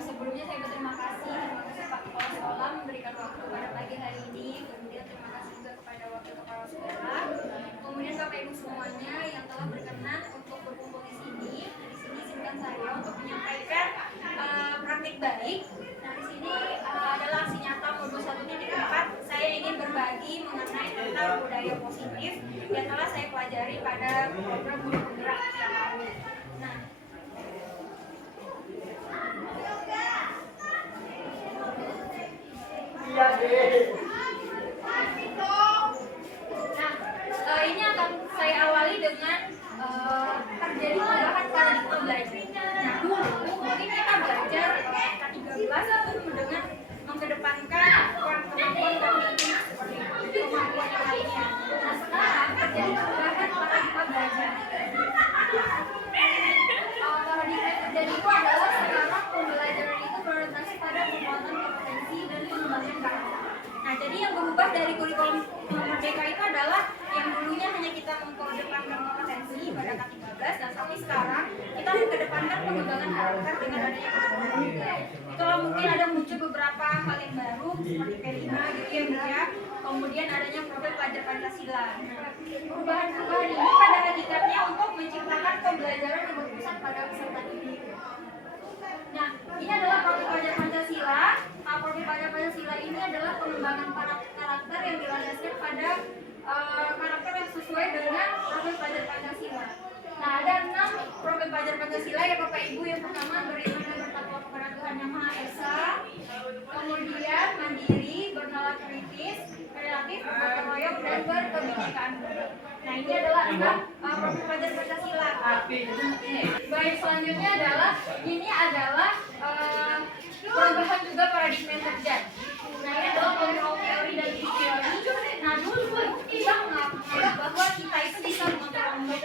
Sebelumnya saya berterima kasih Pak Kepala Sekolah memberikan waktu pada pagi hari ini. Kemudian terima kasih juga kepada Wakil Kepala Sekolah. Kemudian Bapak Ibu semuanya yang telah berkenan untuk berkumpul di sini. Di sini izinkan saya untuk menyampaikan praktik baik. Nah, di sini adalah aksi nyata modul 1.4. Saya ingin berbagi mengenai tentang budaya positif yang telah saya pelajari pada program Guru Penggerak yang lalu. Nah, ini akan saya awali dengan terjadi perubahan paradigma belajar. Nah, dulu mungkin kita belajar K13 itu dengan mengedepankan kemampuan kognitif seperti kemampuan yang lainnya. Nah, sekarang terjadi perubahan paradigma belajar. Paradigma yang terjadi itu adalah sekarang pembelajaran itu berorientasi pada penguatan kompetensi dan pengembangan karakter. Nah, jadi yang berubah dari kurikulum Merdeka itu adalah yang dulunya hanya kita mengedepankan kompetensi pada K13, dan sampai sekarang kita mengedepankan pengembangan karakter dengan adanya kurikulum juga. Itulah mungkin ada muncul beberapa hal yang baru seperti P5 gitu ya. Kemudian adanya profil pelajar Pancasila. Perubahan-perubahan ini pada hakikatnya untuk menciptakan pembelajaran yang berpusat pada peserta didik. Nah, ini adalah profil pelajar Pancasila. Profil pelajar Pancasila ini adalah pengembangan karakter yang dilandaskan pada karakter yang sesuai dengan profil pelajar Pancasila. Nah, ada 6 profil pelajar Pancasila ya Bapak Ibu. Yang pertama, beriman dan bertakwa kepada Tuhan Yang Maha Esa. Kemudian mandiri, bernalar kritis, relatif, bergotong royong, dan berkebinekaan. Nah, ini adalah 6 profil pelajar Pancasila. Baik, selanjutnya adalah perubahan juga paradigma yang terjadi. Nah, ini adalah kontrol teori dan teori. Nah, dulu kita menganggap bahwa kita itu bisa mengontrol mood.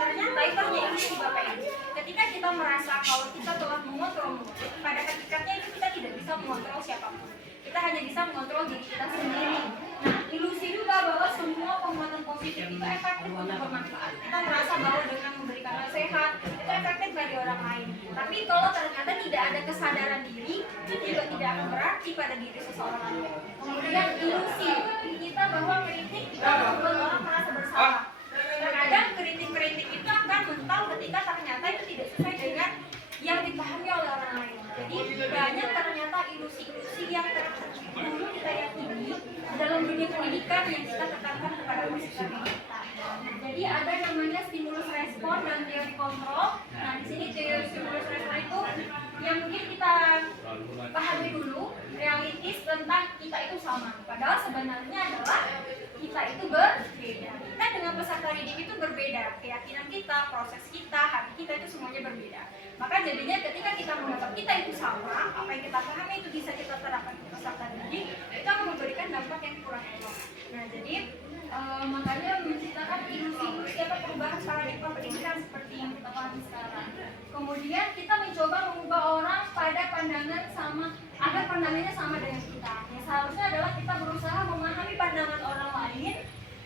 Ternyata itu hanya ilusi Bapak Ibu. Ketika kita merasa kalau kita telah mengontrol mood, pada hakikatnya itu kita tidak bisa mengontrol siapapun. Kita hanya bisa mengontrol diri kita sendiri. Nah, ilusi juga bahwa semua penguatan positif itu efektif untuk bermanfaat. Kita merasa bahwa dengan memberikan nasihat itu efektif bagi orang lain. Tapi kalau ternyata tidak ada kesadaran diri, itu juga tidak akan berarti pada diri seseorang. Kemudian ilusi kita bahwa kritik membuat orang merasa bersalah. Terkadang kritik-kritik itu akan mental ketika ternyata itu tidak sesuai dengan yang dipahami oleh orang lain. Jadi banyak ternyata ilusi-ilusi yang dulu kita yakini dalam dunia pendidikan yang kita tekankan kepada mahasiswa kita. Jadi ada namanya stimulus respon dan teori kontrol. Nah, di sini teori stimulus respon itu yang mungkin kita pahami dulu realitis tentang kita itu sama. Padahal sebenarnya adalah kita itu berbeda. Kita dengan peserta didik itu berbeda. Keyakinan kita, proses kita, hati kita itu semuanya berbeda. Maka jadinya ketika kita menganggap kita itu sama, apa yang kita pahami itu bisa kita terapkan ke peserta didik, itu akan memberikan dampak yang kurang elok. Nah, jadi makanya menciptakan ilusi-ilusi atau perubahan paradigma pendidikan seperti yang kita pahami sekarang. Kemudian kita mencoba mengubah orang pada pandangan sama, agar pandangannya sama dengan kita. Yang seharusnya adalah kita berusaha memahami pandangan orang lain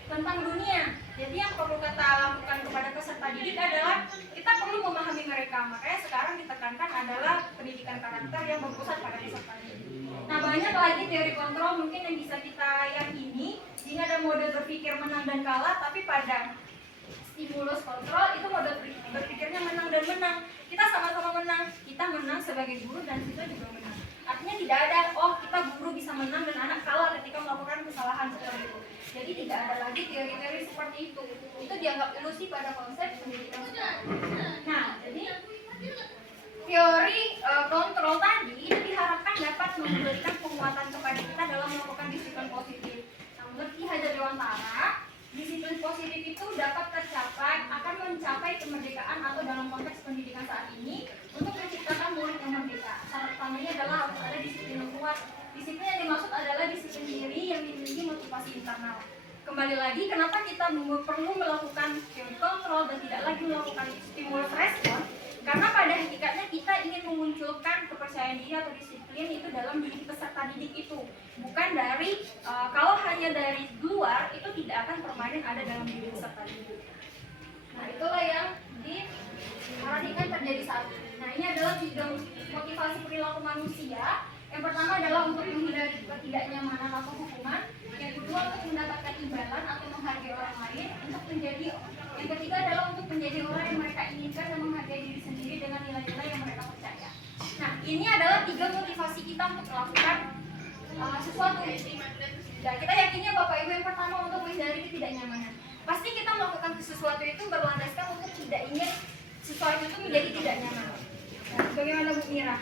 tentang dunia. Jadi yang perlu kita lakukan kepada peserta didik adalah kita perlu memahami mereka. Makanya sekarang ditekankan adalah pendidikan karakter yang berpusat pada peserta didik. Nah, banyak lagi teori kontrol mungkin yang bisa kita yakini. Ini ada model berpikir menang dan kalah, tapi pada stimulus kontrol itu model berpikirnya menang dan menang. Kita sama-sama menang. Kita menang sebagai guru dan siswa juga menang. Artinya tidak ada, kita guru bisa menang dan anak kalah ketika melakukan kesalahan seperti itu. Jadi tidak ada lagi teori-teori seperti itu. Itu dianggap ilusi pada konsep pendidikan. Nah, jadi teori kontrol tadi itu diharapkan dapat memberikan penguatan kepada kita dalam melakukan disiplin positif. Nah, menurut Ki Hajar Dewantara, disiplin positif itu dapat tercapai akan mencapai kemerdekaan atau dalam konteks pendidikan saat ini untuk menciptakan murid yang merdeka. Syarat utamanya adalah harus ada disiplin yang kuat. Disiplin yang dimaksud adalah disiplin diri yang memiliki motivasi internal. Kembali lagi, kenapa kita perlu melakukan teori kontrol dan tidak lagi melakukan stimulus respon? Karena pada hakikatnya kita ingin memunculkan kepercayaan diri atau disiplin itu dalam diri peserta didik itu. Bukan dari, kalau hanya dari luar, itu tidak akan permanen ada dalam diri peserta didik. Nah, itulah yang diperhatikan terjadi saat ini. Nah, ini adalah 3 motivasi perilaku manusia. Yang pertama adalah untuk menghindari ketidaknyamanan atau hukuman. Yang kedua untuk mendapatkan imbalan atau menghargai orang lain. Yang ketiga adalah untuk menjadi orang yang mereka inginkan dan menghargai diri sendiri dengan nilai-nilai yang mereka percaya. Nah, ini adalah 3 motivasi kita untuk melakukan sesuatu. Nah, kita yakinnya Bapak Ibu yang pertama untuk menghindari ketidaknyamanan. Pasti kita melakukan sesuatu itu berlandaskan untuk tidak ingin sesuatu itu menjadi tidak nyaman. Nah, bagaimana Bu Mira?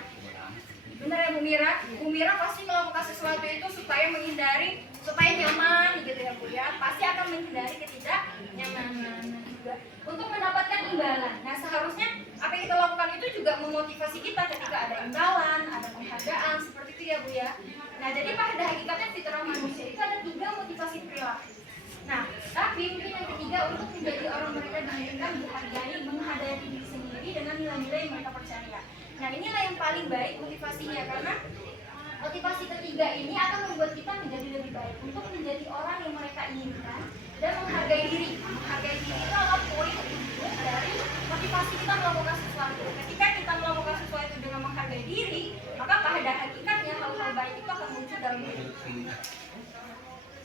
Benar ya Bu Mira? Bu Mira pasti melakukan sesuatu itu supaya menghindari, supaya nyaman gitu ya Bu ya. Pasti akan menghindari ketidaknyamanan juga. Untuk mendapatkan imbalan. Nah, seharusnya apa yang kita lakukan itu juga memotivasi kita ketika ada imbalan, ada penghargaan, seperti itu ya Bu ya. Nah, jadi pada hakikatnya fitrah manusia itu ada 3 motivasi perilaku. Nah, tapi mungkin yang ketiga untuk menjadi orang mereka diinginkan, dihargai, menghargai diri sendiri dengan nilai-nilai yang mereka percaya. Nah, inilah yang paling baik motivasinya, karena motivasi ketiga ini akan membuat kita menjadi lebih baik untuk menjadi orang yang mereka inginkan dan menghargai diri. Menghargai diri itu adalah poin ujung dari motivasi kita melakukan sesuatu. Ketika kita melakukan sesuatu dengan menghargai diri, maka pada hakikatnya hal-hal baik itu akan muncul dalam diri.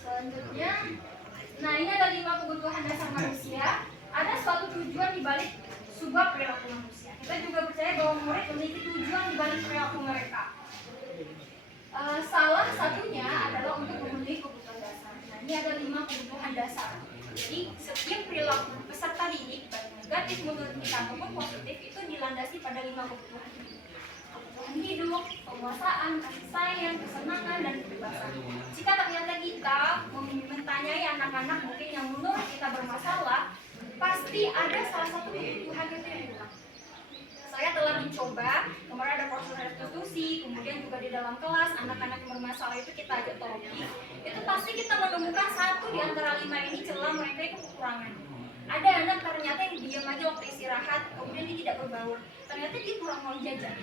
Selanjutnya, nah ini ada 5 kebutuhan dasar manusia. Ada suatu tujuan di balik sebuah perilaku manusia. Kita juga percaya bahwa murid memiliki tujuan di balik perilaku mereka. Salah satunya adalah untuk memenuhi kebutuhan dasar. Nah, ini ada 5 kebutuhan dasar. Jadi setiap perilaku peserta didik, baik negatif menurut kita maupun positif, itu dilandasi pada 5 kebutuhan. Kebutuhan hidup, penguasaan, kasih sayang, kesenangan, dan kebebasan. Jika ternyata kita mentanyai anak-anak mungkin yang menurut kita bermasalah, pasti ada salah satu kebutuhan itu yang hilang. Saya telah mencoba, kemarin ada proses restitusi, kemudian juga di dalam kelas anak-anak yang bermasalah itu kita ajak terapi. Itu pasti kita menemukan satu di antara 5 ini celah mereka itu kekurangan. Ada anak ternyata yang diam aja waktu istirahat, kemudian dia tidak berbaur. Ternyata dia kurang mau jajan.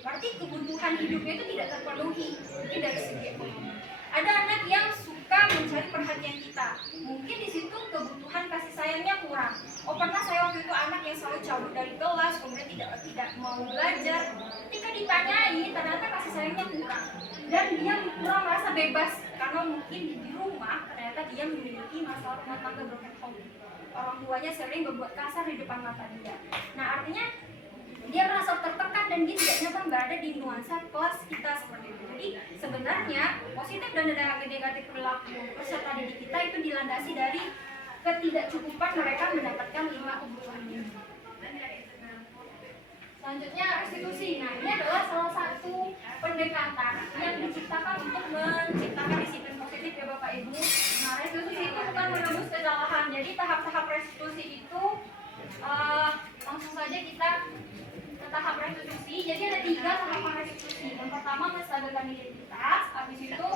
Berarti kebutuhan hidupnya itu tidak terpenuhi, mungkin dari segi ekonomi. Ada anak yang suka mencari perhatian kita, mungkin di situ kebutuhan kasih sayangnya kurang. Oh, pernah saya waktu itu anak yang selalu cabut dari kelas, kemudian tidak mau belajar. Ketika ditanyai, ternyata kasih sayangnya kurang, dan dia kurang merasa bebas karena mungkin di rumah ternyata dia memiliki masalah rumah tangga broken home. Orang tuanya sering berbuat kasar di depan mata dia. Nah, artinya dia merasa tertekan dan dia tidak nyaman berada di nuansa kelas kita seperti itu. Jadi sebenarnya positif dan negatif perilaku peserta didik kita itu dilandasi dari ketidakcukupan mereka mendapatkan 5 kebutuhan ini. Selanjutnya restitusi. Nah, ini adalah salah satu pendekatan yang diciptakan untuk menciptakan disiplin positif ya Bapak Ibu. Nah, restitusi itu bukan menembus kesalahan. Jadi tahap-tahap restitusi itu langsung saja kita ke tahap restitusi. Jadi ada 3 tahapan restitusi. Yang pertama menstabilkan identitas, habis itu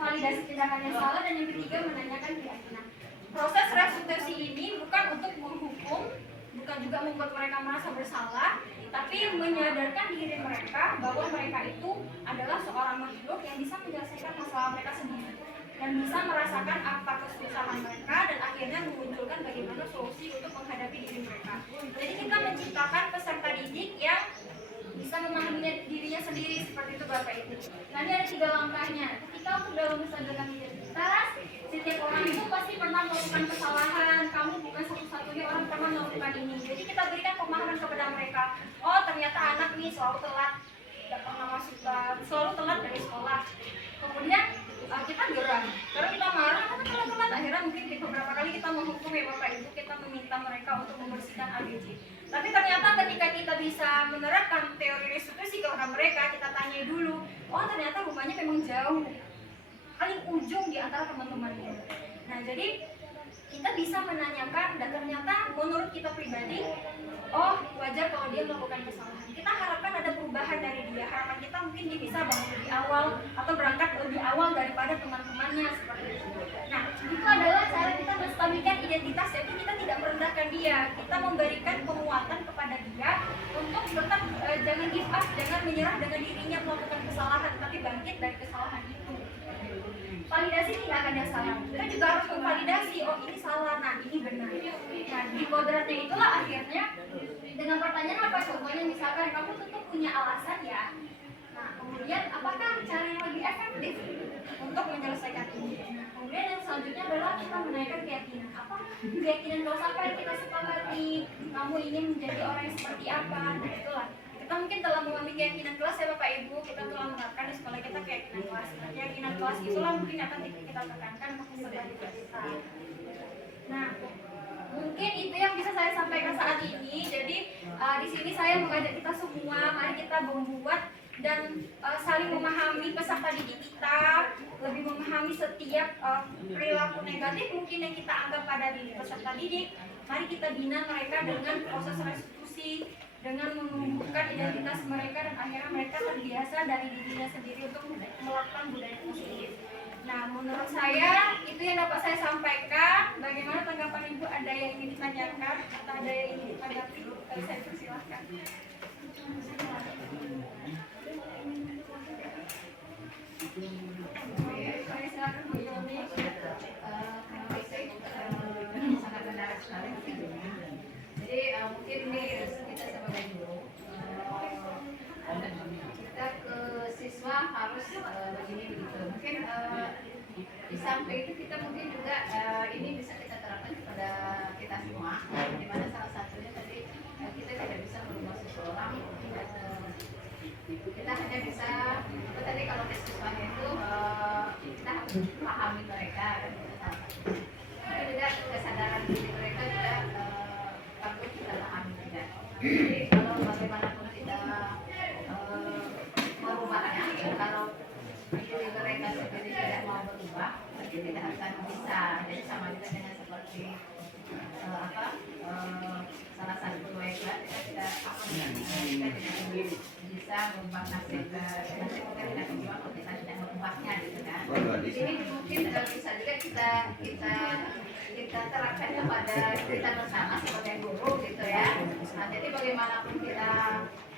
validasi tindakan yang salah, dan yang ketiga menanyakan keyakinan. Proses restitusi ini bukan untuk menghukum, bukan juga membuat mereka merasa bersalah, tapi menyadarkan diri mereka bahwa mereka itu adalah seorang makhluk yang bisa menyelesaikan masalah mereka sendiri dan bisa merasakan apa kesusahan mereka dan akhirnya memunculkan bagaimana solusi untuk menghadapi diri mereka. Jadi kita menciptakan peserta didik yang bisa memahami dirinya sendiri seperti itu Bapak Ibu. Nah, ini ada 3 langkahnya. Ketika untuk dalam menstabilkan identitas, setiap orang itu pasti pernah melakukan kesalahan. Kamu bukan satu-satunya orang pernah melakukan ini. Jadi kita berikan pemahaman kepada mereka. Oh, ternyata anak nih selalu telat, tidak pernah masuk, selalu telat dari sekolah. Kemudian kita gerah, karena kita marah karena telat-telat. Akhirnya mungkin beberapa kali kita menghukum ya Bapak Ibu, kita meminta mereka untuk membersihkan ABC. Tapi ternyata ketika kita bisa menerapkan teori restitusi kepada mereka, kita tanya dulu, oh ternyata rumahnya memang jauh, paling ujung di antara teman-temannya. Nah, jadi kita bisa menanyakan dan ternyata menurut kita pribadi, oh wajar kalau dia melakukan kesalahan. Kita harapkan ada perubahan dari dia. Harapan kita mungkin dia bisa bangun lebih awal atau berangkat lebih awal daripada teman-temannya seperti itu. Nah, itu adalah cara kita menstabilkan identitas. Jadi kita tidak merendahkan dia, kita memberikan penguatan kepada dia untuk tetap jangan give up, jangan menyerah dengan dirinya melakukan kesalahan, tapi bangkit dari kesalahan itu. Validasi tidak ada salah. Kita juga harus memvalidasi, oh ini salah, nah ini benar. Nah, di kodratnya itulah akhirnya dengan pertanyaan apa? Contohnya misalkan kamu tentu punya alasan ya. Nah, kemudian apakah cara yang lebih efektif untuk menyelesaikan ini? Kemudian yang selanjutnya adalah kita menaikkan keyakinan. Apa keyakinan kalau sampai kita sepakati kamu ingin menjadi orang yang seperti apa? Nah, itulah. Kita mungkin telah mengalami keyakinan kelas ya Bapak Ibu, kita telah menerapkan di sekolah kita keyakinan kelas. Nah, keyakinan kelas itulah mungkin akan kita tekankan untuk peserta didik kita. Nah, mungkin itu yang bisa saya sampaikan saat ini. Jadi di sini saya mengajak kita semua, mari kita membuat dan saling memahami peserta didik kita, lebih memahami setiap perilaku negatif mungkin yang kita anggap pada diri peserta didik. Mari kita bina mereka dengan proses restitusi, dengan menumbuhkan identitas mereka dan akhirnya mereka terbiasa dari dirinya sendiri untuk melakukan budaya positif. Nah, menurut saya itu yang dapat saya sampaikan. Bagaimana tanggapan Ibu? Ada yang ingin ditanyakan atau ada yang ingin ditanggapi? Kalau saya persilahkan. Saya silakan Bu Yoni. Sangat menarik sekali. Jadi mungkin ini kita sebagai guru, kita ke siswa harus begini begitu. Mungkin di samping itu kita mungkin juga ini bisa kita terapkan kepada kita semua. Di mana salah satunya tadi kita tidak bisa merubah seseorang. Kita hanya bisa tadi kalau ke siswanya itu kita harus pahami mereka dan mungkin juga kesadaran diri mereka juga perlu kita pahami juga. Jadi kalau bagaimanapun kita merubahnya, kalau diri mereka sendiri tidak mau berubah, berarti tidak akan bisa. Jadi sama juga dengan seperti salah satu proyek kita tidak bisa merubah nasib kita tidak berjuang kalau kita tidak merubahnya gitu kan. Ini mungkin bisa juga kita terapkan kepada kita bersama sebagai guru gitu ya. Nah, jadi bagaimanapun kita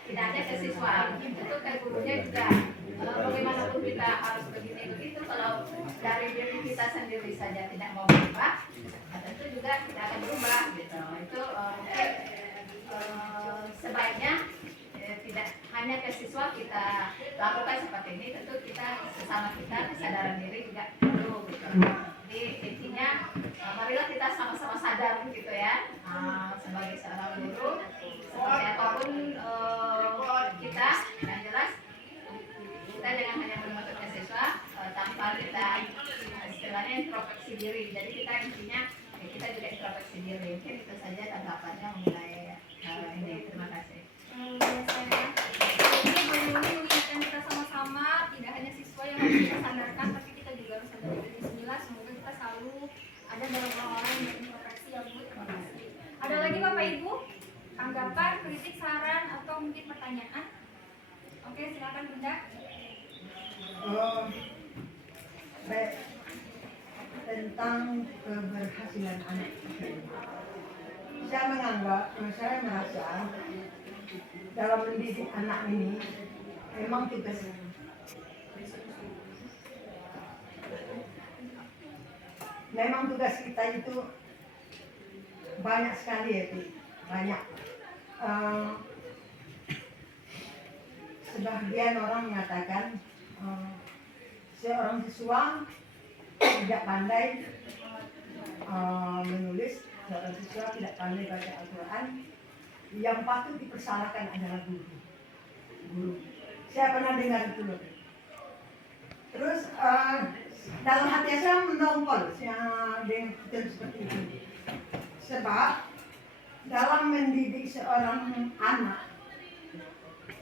tidak hanya ke siswa, itu ke gurunya juga. Bagaimanapun kita harus begini begitu, kalau dari diri kita sendiri saja tidak mau berubah, tentu juga kita akan berubah gitu. Itu mungkin sebaiknya tidak hanya ke siswa kita lakukan seperti ini, tentu kita sesama kita kesadaran diri juga perlu gitu. Jadi intinya marilah kita sama-sama sadar gitu ya, sebagai seorang guru seperti apapun kita, yang jelas kita jangan hanya menuntut ke siswa tanpa kita istilahnya introspeksi diri. Jadi kita intinya kita juga introspeksi diri. Mungkin itu saja tanggapannya mengenai ini. Terima kasih. Jadi bagaimana mengingatkan kita sama-sama, tidak hanya siswa yang harus kita sadarkan, tapi kita juga harus sadar diri sendiri. Semoga kita selalu ada dalam orang-orang yang berintrospeksi yang baik. Terima kasih. Ada lagi Bapak Ibu tanggapan, kritik, saran atau mungkin pertanyaan? Oke, silakan Bunda. Baik, tentang keberhasilan anak saya merasa dalam mendidik anak ini memang tugas kita itu banyak sekali ya, banyak. Sebagian orang mengatakan seorang siswa tidak pandai menulis, seorang siswa tidak pandai baca Al-Quran, yang patut dipersalahkan adalah guru. Saya pernah dengar itu loh. Terus dalam hati saya menongol dengan pikiran seperti itu. Sebab dalam mendidik seorang anak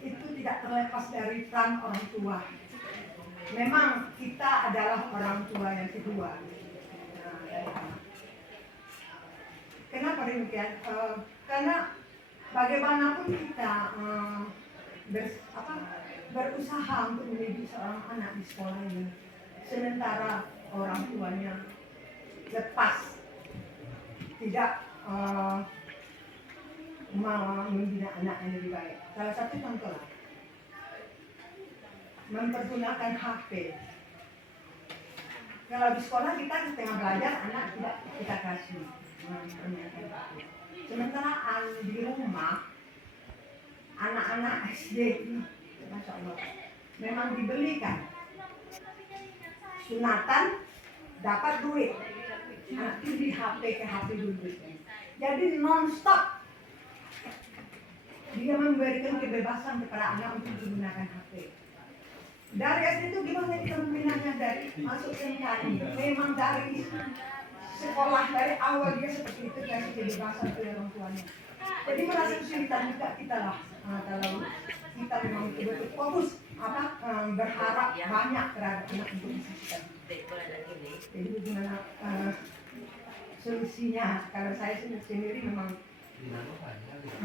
itu tidak terlepas dari peran orang tua. Memang kita adalah orang tua yang kedua. Kenapa demikian? Karena bagaimanapun kita berusaha untuk mendidik seorang anak di sekolah ini, sementara orang tuanya lepas, tidak membina anak yang lebih baik. Salah satu contoh lah, mempergunakan HP. Kalau di sekolah kita setengah belajar, anak tidak kita kasih menggunakan HP. Sementara di rumah anak-anak SD ini, Masya Allah, memang dibelikan sunatan dapat duit, nanti di HP ke HP dulu. Jadi non-stop dia memberikan kebebasan kepada anak untuk menggunakan HP. Dari SD itu gimana kita membinanya dari masuk seminari? Memang dari sekolah dari awal dia seperti itu, kasih kebebasan ke orang tuanya. Jadi merasa kesulitan juga kita lah kalau kita memang betul-betul fokus berharap banyak terhadap anak untuk bisa. Jadi gimana solusinya? Kalau saya sendiri memang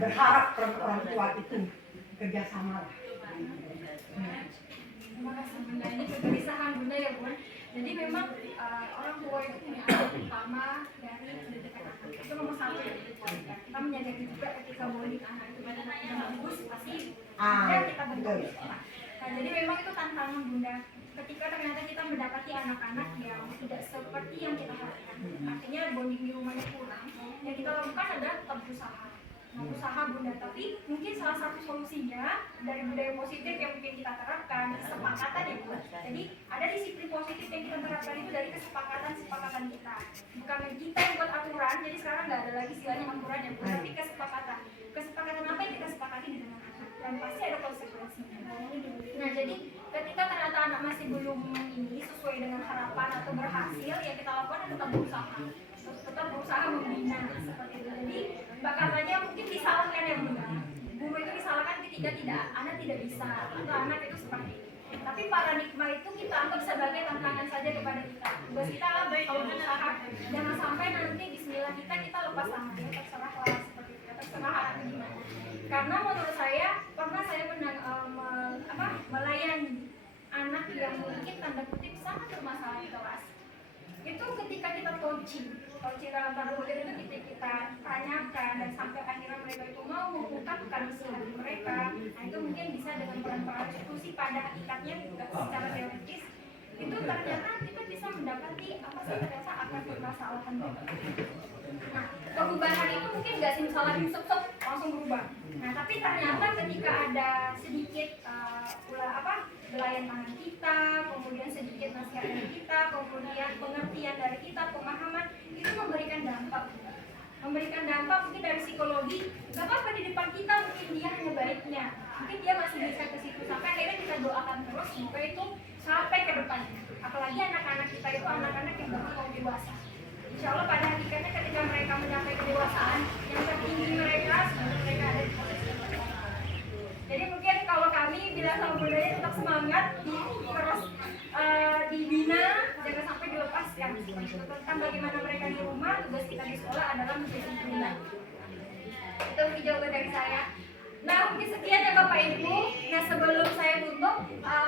berharap orang tua itu kerjasama lah. Terima kasih Bunda, ini kegelisahan Bunda ya Bun. Jadi memang orang tua itu punya andil utama dari pendidikan anak. Itu nomor satu ya. Kita menyadari juga ketika bowling anak itu benar-benar bagus, pasti ya kita bentuk. Nah, jadi memang itu tantangan Bunda. Ketika ternyata kita mendapati anak-anak yang tidak seperti yang kita harapkan, artinya bonding di rumahnya kurang, yang kita lakukan adalah tetap berusaha. Usaha Bunda, tapi mungkin salah satu solusinya dari budaya positif yang mungkin kita terapkan, kesepakatan ya Bu. Jadi ada disiplin positif yang kita terapkan itu dari kesepakatan kita. Bukan kita yang buat aturan, jadi sekarang nggak ada lagi istilahnya aturan ya Bu, tapi kesepakatan. Kesepakatan apa yang kita sepakati dengan anak, dan pasti ada konsekuensinya. Nah jadi ketika ternyata anak masih belum ini sesuai dengan harapan atau berhasil, ya kita lakukan tetap berusaha membina seperti itu. Jadi katanya mungkin disalahkan ya Bunda, guru itu disalahkan ketika anak tidak bisa atau anak itu seperti itu. Tapi paradigma itu kita anggap sebagai tantangan saja kepada kita. Tugas kita lah kalau berusaha, jangan sampai nanti bismillah kita lepas tangan, ya terserah lah seperti itu, terserah anaknya gimana. Karena menurut saya pernah saya melayani anak yang mungkin tanda kutip sangat bermasalah di kelas. Itu ketika kita coaching dalam tanda kutip itu kita tanyakan dan sampai akhirnya mereka itu mau mengungkapkan isi hati mereka. Nah itu mungkin bisa dengan peran-peran diskusi pada hakikatnya juga secara teoritis. Itu ternyata kita bisa mendapati apa sih ternyata akar permasalahan mereka. Nah perubahan itu mungkin nggak simsalabim langsung berubah. Nah tapi ternyata ketika ada sedikit belayan tangan kita, kemudian sedikit nasihat dari kita, kemudian pengertian dari kita, pemahaman, itu memberikan dampak mungkin dari psikologi. Gak apa-apa di depan kita mungkin dia hanya baiknya, mungkin dia masih bisa ke situ, sampai akhirnya kita doakan terus supaya itu sampai ke depannya. Apalagi anak-anak kita itu anak-anak yang baru mau dewasa. Insya Allah pada hakikatnya ketika mereka mencapai kedewasaan yang tertinggi mereka ada di posisi yang terbaik. Jadi mungkin kalau kami bilang sama budaya tetap semangat, terus dibina, jangan sampai dilepaskan. Tentang bagaimana mereka di rumah, tugas kita di sekolah adalah menjadi guru. Itu mungkin jawaban dari saya. Nah mungkin sekian ya Bapak Ibu. Nah sebelum saya tutup,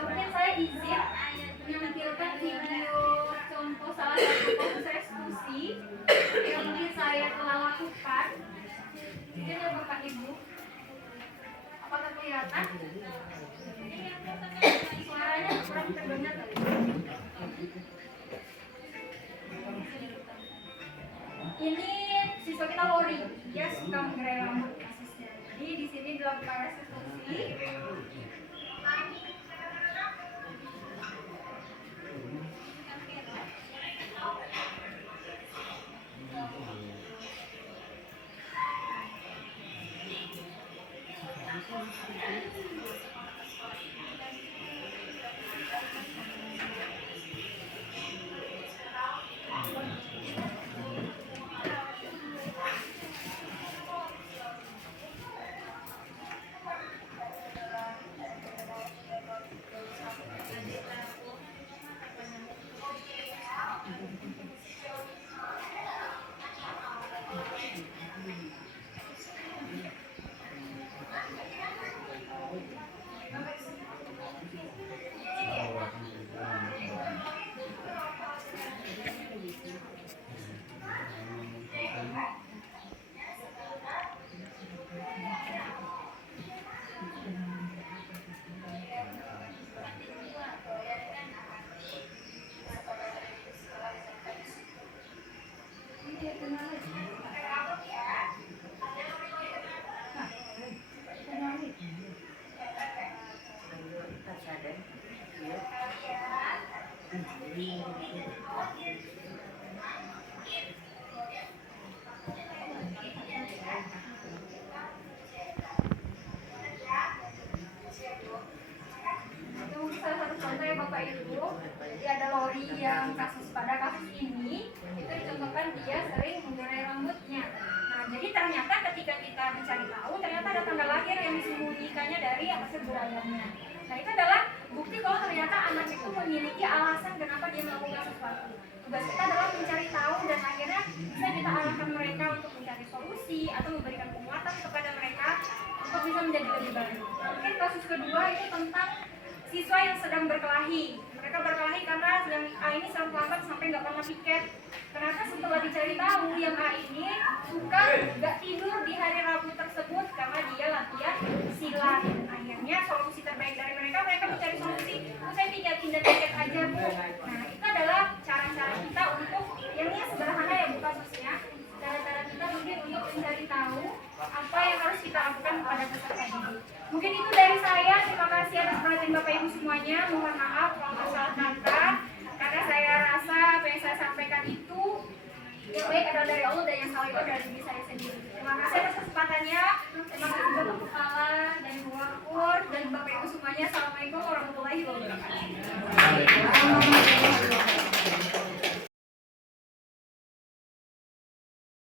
mungkin saya izin menampilkan video contoh salah satu proses restitusi yang mungkin saya telah lakukan. Mungkin ya Bapak Ibu. Apakah kelihatan? Suaranya kurang terdengar tadi. Ini siswa kita Lori, dia suka menggerai rambut kasusnya. Jadi di sini dilakukan restitusi. Itu mungkin salah satu contoh ya Bapak Ibu. Jadi ada Lori yang pada kasus ini itu dicontohkan dia sering menggerai rambutnya. Nah, jadi ternyata ketika kita mencari tahu, ternyata ada tanggal lahir yang disembunyikannya dari hasil budayanya. Nah, itu adalah bukti kalau ternyata anak itu memiliki alasan kenapa dia melakukan sesuatu. Tugas kita adalah mencari tahu dan akhirnya bisa kita arahkan mereka untuk mencari solusi atau memberikan penguatan kepada mereka untuk bisa menjadi lebih baik. Mungkin kasus kedua itu tentang siswa yang sedang berkelahi. Mereka berkelahi karena yang A ini selalu terlambat sampai nggak pernah piket. Ternyata setelah dicari tahu, yang A ini suka nggak tidur di hari Rabu tersebut karena dia latihan silat. Akhirnya solusi terbaik dari mereka mencari solusi. Saya pindah tiket aja Bu. Nah, itu adalah cara-cara kita untuk yang ini sederhana ya Bu kasusnya. Cara-cara kita mungkin untuk mencari tahu apa yang harus kita lakukan kepada peserta didik. Mungkin itu dari saya. Terima kasih atas perhatian Bapak Ibu semuanya. Mohon maaf kalau ada salah kata, karena saya rasa apa yang saya sampaikan itu yang baik adalah dari Allah dan yang salah itu dari diri saya sendiri. Terima kasih atas kesempatannya. Terima kasih Bapak Kepala dan Bu Wakil dan Bapak Ibu semuanya. Assalamualaikum warahmatullahi wabarakatuh.